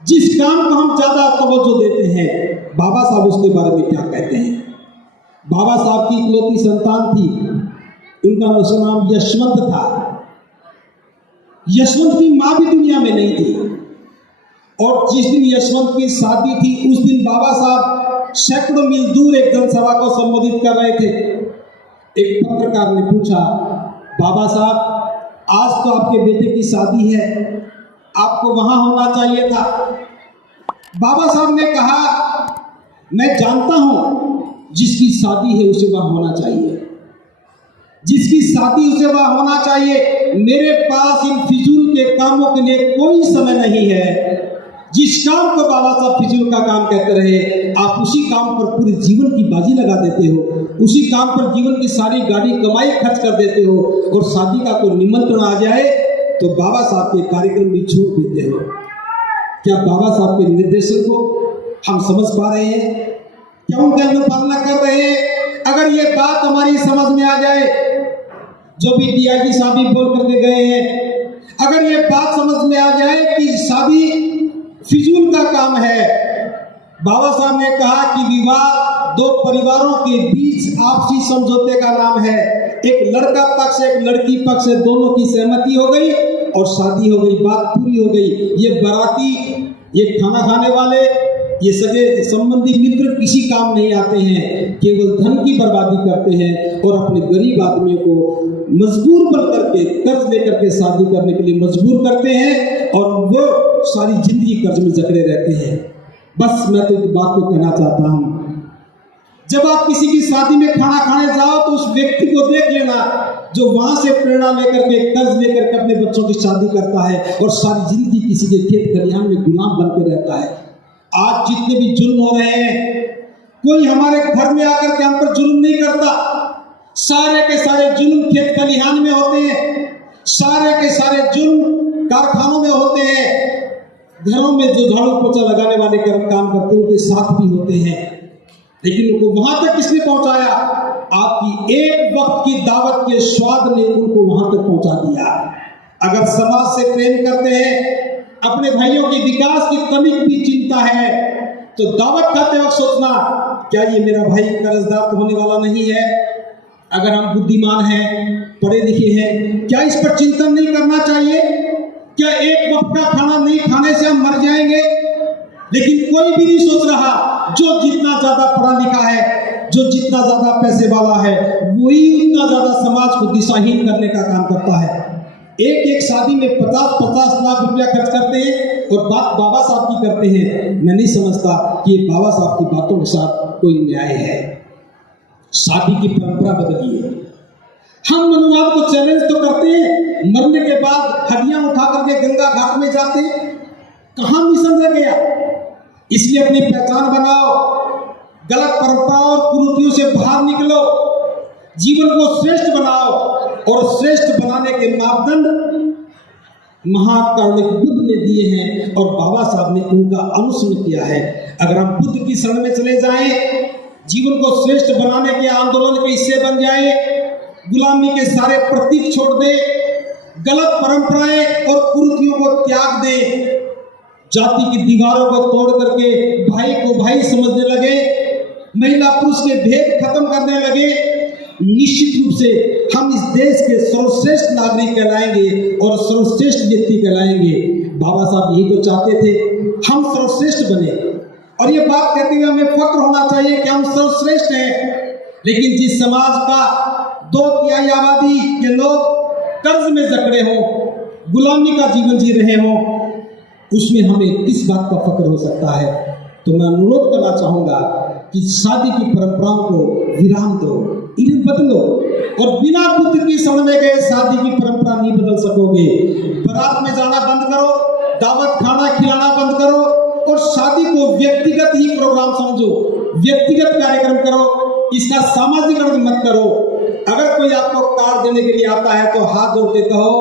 जिस काम को हम ज्यादा तवज्जो देते हैं, बाबा साहब उसके बारे में क्या कहते हैं। बाबा साहब की इकलौती संतान थी, उनका नाम यशवंत था। यशवंत की मां भी दुनिया में नहीं थी, और जिस दिन यशवंत की शादी थी उस दिन बाबा साहब सैकड़ों मील दूर एक जनसभा को संबोधित कर रहे थे। एक पत्रकार ने पूछा, बाबा साहब आज तो आपके बेटे की शादी है, आपको वहां होना चाहिए था। बाबा साहब ने कहा, मैं जानता हूं जिसकी शादी है उसे वहां होना चाहिए, जिसकी शादी उसे वहां होना चाहिए। मेरे पास इन फिजूल के कामों के लिए कोई समय नहीं है। जिस काम को बाबा साहब फिजूल का काम कहते रहे, आप उसी काम पर पूरे जीवन की बाजी लगा देते हो, उसी काम पर जीवन की सारी गाड़ी कमाई खर्च कर देते हो, और शादी का कोई निमंत्रण आ जाए तो बाबा साहब के कार्यक्रम भी छोड़ देते हो। क्या बाबा साहब के निर्देशन को हम समझ पा रहे हैं? क्या उनकी अनुपालना कर रहे हैं? अगर ये बात हमारी समझ में आ जाए, जो भी डीआईजी साहब भी बोल करके गए हैं, अगर ये बात समझ में आ जाए कि शादी फिजूल का काम है। बाबा साहब ने कहा कि विवाह दो परिवारों के बीच आपसी समझौते का नाम है। एक लड़का पक्ष एक लड़की पक्ष दोनों की सहमति हो गई और शादी हो गई, बात पूरी हो गई। ये बाराती, ये खाना खाने वाले, ये सगे संबंधी मित्र किसी काम नहीं आते हैं, केवल धन की बर्बादी करते हैं और अपने गरीब आदमियों को मजबूर बन करके कर्ज लेकर के शादी करने के लिए मजबूर करते हैं, और वो सारी जिंदगी कर्ज में जकड़े रहते हैं। बस मैं तो इस बात को कहना चाहता हूँ, जब आप किसी की शादी में खाना खाने जाओ तो उस व्यक्ति को देख लेना जो वहां से प्रेरणा लेकर के कर्ज लेकर के अपने बच्चों की शादी करता है और सारी जिंदगी किसी के खेत खलिहान में गुलाम बनकर रहता है। आज जितने भी जुल्म हो रहे हैं, कोई हमारे घर में आकर के हम पर जुल्म नहीं करता। सारे के सारे जुल्म खेत खलिहान में होते हैं, सारे के सारे जुल्म कारखानों में होते हैं, घरों में जो झाड़ू पोछा लगाने वाले काम करते हैं उनके साथ भी होते हैं। लेकिन उनको वहां तक किसने पहुंचाया? आपकी एक वक्त की दावत के स्वाद ने उनको वहां तक पहुंचा दिया। अगर समाज से प्रेम करते हैं, अपने भाइयों के विकास की तनिक भी चिंता है, तो दावत खाते वक्त सोचना, क्या ये मेरा भाई कर्जदार तो होने वाला नहीं है? अगर हम बुद्धिमान हैं, पढ़े लिखे हैं, क्या इस पर चिंतन नहीं करना चाहिए? क्या एक वक्त का खाना नहीं खाने से हम मर जाएंगे? लेकिन कोई भी नहीं सोच रहा। जो जितना ज्यादा पढ़ा लिखा है, जो जितना ज्यादा पैसे वाला है, वही उतना ज्यादा समाज को दिशाहीन करने का काम करता है। एक एक शादी में 50-50 लाख रुपया खर्च करते हैं और बात बाबा साहब की करते हैं। मैं नहीं समझता कि ये बाबा साहब की बातों के साथ कोई न्याय है। शादी की परंपरा बदली है। हम मनुवाद को चैलेंज तो करते हैं, मरने के बाद हड्डियां उठा करके गंगा घाट में जाते हैं। कहां मिशन रह गया? इसलिए अपनी पहचान बनाओ, गलत परंपराओं और कुरीतियों से बाहर निकलो, जीवन को श्रेष्ठ बनाओ, और श्रेष्ठ बनाने के मापदंड महाकारुणिक बुद्ध ने दिए हैं और बाबा साहब ने उनका अनुसरण किया है। अगर हम बुद्ध की शरण में चले जाएं, जीवन को श्रेष्ठ बनाने के आंदोलन के हिस्से बन जाएं, गुलामी के सारे प्रतीक छोड़ दें, गलत परंपराएं और कुरीतियों को त्याग दें, जाति की दीवारों को तोड़ करके भाई को भाई समझने लगे, महिला पुरुष के भेद खत्म करने लगे, निश्चित रूप से हम इस देश के सर्वश्रेष्ठ नागरिक कहलाएंगे और सर्वश्रेष्ठ व्यक्ति कहलाएंगे। बाबा साहब यही तो चाहते थे, हम सर्वश्रेष्ठ बने, और ये बात कहते हुए हमें फक्र होना चाहिए कि हम सर्वश्रेष्ठ हैं। लेकिन जिस समाज का 2/3 आबादी के लोग कर्ज में जकड़े हों, गुलामी का जीवन जी रहे हों, उसमें हमें किस बात का फक्र हो सकता है? तो मैं अनुरोध करना चाहूंगा कि शादी की परंपराओं को विराम दो, इन्हें बदलो, और बिना बुद्ध की शरण में गए शादी की परंपरा नहीं बदल सकोगे। बारात में जाना बंद करो, दावत खाना खिलाना बंद करो, और शादी को व्यक्तिगत ही प्रोग्राम समझो, व्यक्तिगत कार्यक्रम करो, इसका सामाजिकरण मत करो। अगर कोई आपको कार्ड देने के लिए आता है तो हाथ जोड़ के कहो,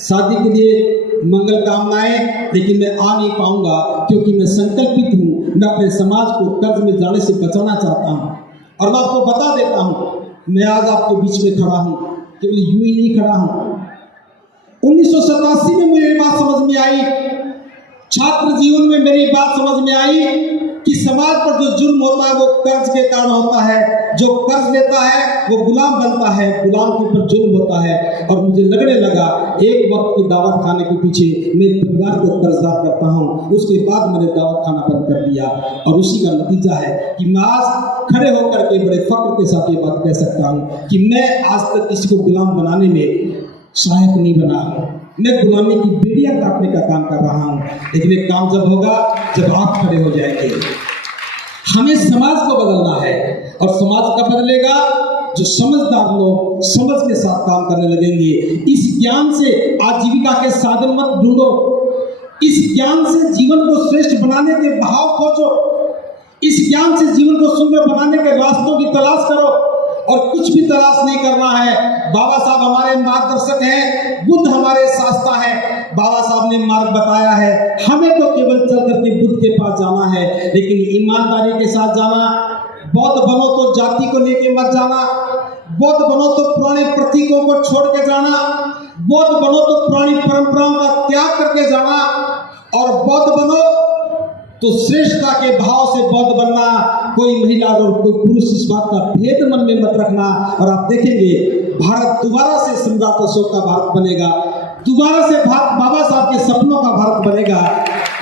शादी के लिए मंगल कामनाएं, लेकिन मैं आ नहीं पाऊंगा क्योंकि मैं संकल्पित हूं, मैं अपने समाज को कर्ज में जाने से बचाना चाहता हूं। और मैं आपको बता देता हूं, मैं आज आपके बीच में खड़ा हूं, केवल यूं ही नहीं खड़ा हूं। 1987 में मुझे बात समझ में आई, छात्र जीवन में मेरी बात समझ में आई कि समाज पर जो जुल्म होता है वो कर्ज के कारण होता है। जो कर्ज लेता है वो गुलाम बनता है, गुलाम के ऊपर जुल्म होता है। और मुझे लगने लगा एक वक्त की दावत खाने के पीछे मैं परिवार को कर्जदार करता हूँ। उसके बाद मैंने दावत खाना बंद कर दिया और उसी का नतीजा है कि मैं आज खड़े होकर के बड़े फख्र के साथ ये बात कह सकता हूँ कि मैं आज तक किसी को गुलाम बनाने में सहायक नहीं बना हूँ। मैं गुलामी की बेड़ियां काटने का काम कर रहा हूँ, लेकिन एक काम जब होगा जब आप खड़े हो जाएंगे। हमें समाज को बदलना है और समाज का बदलेगा जो समझदार लोग समझ के साथ काम करने लगेंगे। इस ज्ञान से आजीविका के साधन मत ढूंढो, इस ज्ञान से जीवन को श्रेष्ठ बनाने के बहाव खोजो, इस ज्ञान से जीवन को सुंदर बनाने के रास्तों की तलाश करो और कुछ भी तलाश नहीं करना है। बाबा साहब हमारे मार्गदर्शक हैं, बुद्ध हमारे शास्त्र हैं। बाबा साहब ने मार्ग बताया है, हमें तो केवल चल करके बुद्ध के पास जाना है, लेकिन ईमानदारी के साथ जाना। बौद्ध बनो तो जाति को लेके मत जाना, बौद्ध बनो तो पुराने प्रतीकों को छोड़ के जाना, बौद्ध बनो तो पुरानी परंपराओं का त्याग करके जाना, और बौद्ध बनो तो श्रेष्ठता के भाव से बौद्ध बनना। कोई महिला और कोई पुरुष इस बात का भेद मन में मत रखना। और आप देखेंगे भारत दोबारा से सम्राट अशोक का भारत बनेगा, दोबारा से बाबा साहब के सपनों का भारत बनेगा।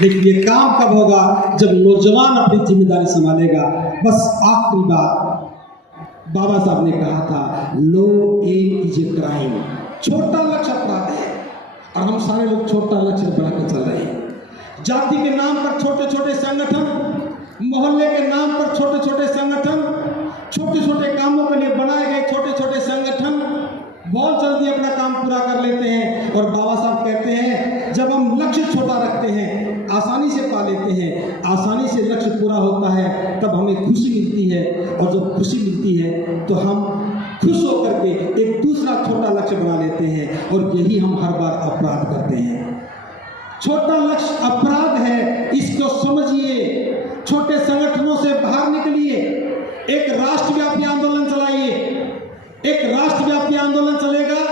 लेकिन ये काम कब होगा? जब नौजवान अपनी जिम्मेदारी संभालेगा। बस आखिरी बात, बाबा साहब ने कहा था लो एम इज ए क्राइम, छोटा लक्ष्य अपराध है। और हम सारे लोग छोटा लक्ष्य बनाकर चल रहे हैं। जाति के नाम पर छोटे छोटे संगठन, मोहल्ले के नाम पर छोटे छोटे संगठन, छोटे छोटे कामों के लिए बनाए गए छोटे छोटे संगठन बहुत जल्दी अपना काम पूरा कर लेते हैं। और बाबा साहब कहते हैं जब हम लक्ष्य छोटा रखते हैं, आसानी से पा लेते हैं, आसानी से लक्ष्य पूरा होता है, तब हमें खुशी मिलती है। और जब खुशी मिलती है तो हम खुश होकर के एक दूसरा छोटा लक्ष्य बना लेते हैं। और यही हम हर बार अपराध करते हैं। छोटा लक्ष्य अपराध है, इसको समझिए। छोटे संगठनों से बाहर निकलिए, एक राष्ट्रव्यापी आंदोलन चलाइए। एक राष्ट्रव्यापी आंदोलन चलेगा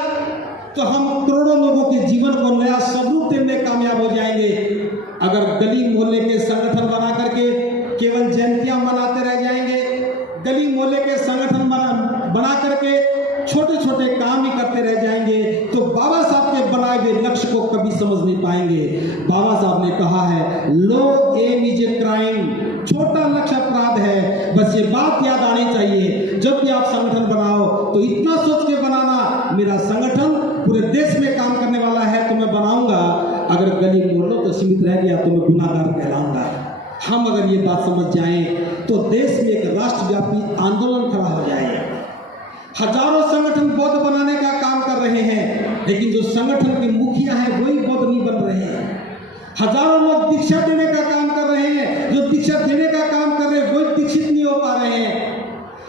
तो हम करोड़ों लोगों के जीवन को नया स्वरूप देने में कामयाब हो जाएंगे। अगर गली मोहल्ले के संगठन बना करके केवल जयंतियां मनाते रह जाएंगे, गली मोहल्ले के संगठन बना करके छोटे छोटे काम ही करते रह जाएंगे, तो बाबा साहब के बनाए हुए लक्ष्य को कभी समझ नहीं पाएंगे। बाबा साहब ने कहा है लो एम इज ए क्राइम, छोटा लक्ष्य अपराध है। बस ये बात याद आनी चाहिए, जब भी आप संगठन बनाओ तो इतना सोच के बनाना, मेरा संगठन पूरे देश में काम करने वाला है तो मैं बनाऊंगा, अगर गली मोहल्लों तक सीमित रह गया तो मैं गुनाहगार कहलाऊंगा। हम अगर ये बात समझ जाएं तो देश में एक राष्ट्रव्यापी आंदोलन खड़ा हो जाएगा। हजारों संगठन बौद्ध बनाने का काम कर रहे हैं, लेकिन जो संगठन के मुखिया हैं वही बौद्ध नहीं बन रहे हैं। हजारों लोग दीक्षा देने का काम कर रहे हैं, जो दीक्षा देने का काम कर रहे हैं वही दीक्षित नहीं हो पा रहे हैं।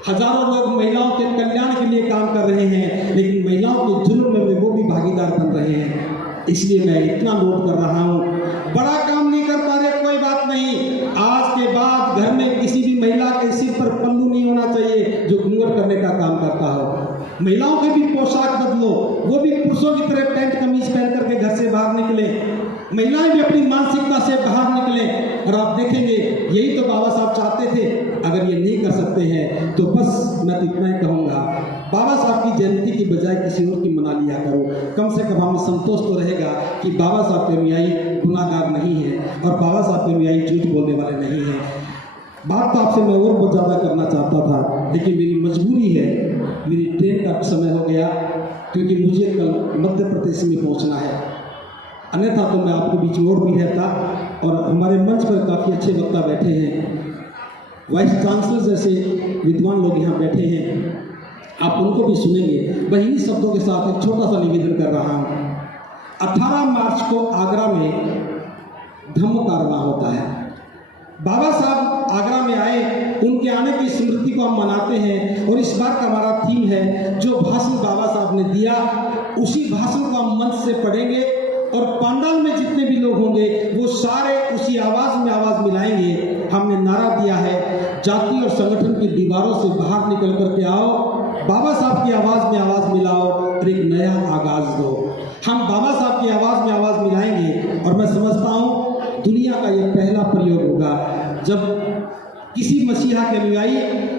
हजारों लोग महिलाओं के कल्याण के लिए काम कर रहे हैं, लेकिन महिलाओं के जुल्म में वो भी भागीदार बन रहे हैं। इसलिए मैं इतना नोट कर रहा हूँ, बड़ा काम नहीं कर पा रहे, कोई बात नहीं। आज के बाद घर में किसी भी महिला के सिर पर पल्लू नहीं होना चाहिए जो घूंघट करने का काम करता हो। महिलाओं के भी पोशाक बदलो, वो भी पुरुषों की तरह पैंट कमीज पहन करके घर से बाहर निकले। महिलाएं भी अपनी मानसिकता से बाहर निकले। और आप देखेंगे यही तो बाबा साहब चाहते थे। अगर ये नहीं कर सकते हैं तो बस मैं तो इतना ही कहूँगा, बाबा साहब की जयंती की बजाय किसी और की मना लिया करो। कम से कम हमें संतोष तो रहेगा कि बाबा साहब के अनुयायी गुनाहगार नहीं है और बाबा साहब के अनुयायी झूठ बोलने वाले नहीं हैं। बात तो आपसे मैं और बहुत ज़्यादा करना चाहता था, लेकिन मेरी मजबूरी है, मेरी ट्रेन का समय हो गया, क्योंकि मुझे कल मध्य प्रदेश में पहुंचना है। अन्यथा तो मैं आपके बीच और भी रहता। और हमारे मंच पर काफ़ी अच्छे वक्ता बैठे हैं, वाइस चांसलर जैसे विद्वान लोग यहाँ बैठे हैं, आप उनको भी सुनेंगे। वह इन्हीं शब्दों के साथ एक छोटा सा निवेदन कर रहा हूँ। 18 मार्च को आगरा में धम्म कारवां होता है। बाबा साहब आगरा में आए, उनके आने की स्मृति को हम मनाते हैं। और इस बार का हमारा थीम है, जो भाषण बाबा साहब ने दिया उसी भाषण को हम मंच से पढ़ेंगे और पंडाल में जितने भी लोग होंगे वो सारे उसी आवाज़ में आवाज़ मिलाएंगे। हमने नारा दिया है, जाति और संगठन की दीवारों से बाहर निकल कर के आओ, बाबा साहब की आवाज़ में आवाज़ मिलाओ और एक नया आगाज दो। हम बाबा साहब की आवाज़ में आवाज़ मिलाएंगे और मैं समझता हूँ दुनिया का ये पहला प्रयोग होगा जब किसी मसीहा के अनुयायी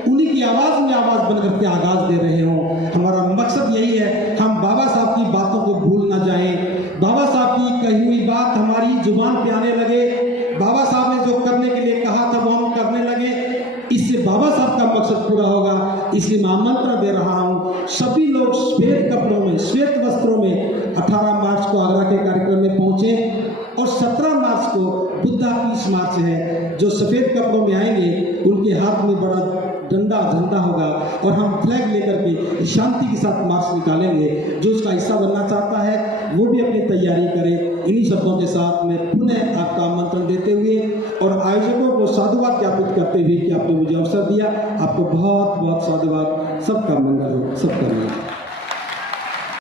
उन्हीं की आवाज़ में आवाज़ बनकर के आगाज दे रहे हों। हमारा मकसद यही है, हम बाबा साहब की बातों को भूल ना जाएं। बाबा साहब की कही हुई बात हमारी जुबान पे आने लगे। बाबा साहब ने जो करने के लिए कहा था वो हम करने लगे। इससे बाबा साहब का मकसद पूरा होगा। इसलिए मैं आमंत्रण दे रहा हूँ, सभी लोग श्वेत कपड़ों में, श्वेत वस्त्रों में 18 मार्च को आगरा के कार्यक्रम में पहुंचे और 17 मार्च को बुद्धा पीस मार्च है। जो सफेद कपड़ों में आएंगे उनके हाथ में बड़ा डंडा झंडा होगा और हम फ्लैग लेकर के शांति के साथ मार्च निकालेंगे। जो उसका हिस्सा बनना चाहता है वो भी अपनी तैयारी करे। इन्हीं शब्दों के साथ मैं पुनः आपका आमंत्रण देते हुए और आयोजकों को साधुवाद ज्ञापित करते हुए कि आपने मुझे अवसर दिया, आपको बहुत बहुत साधुवाद। सबका मंगल हो, सबका मंगल।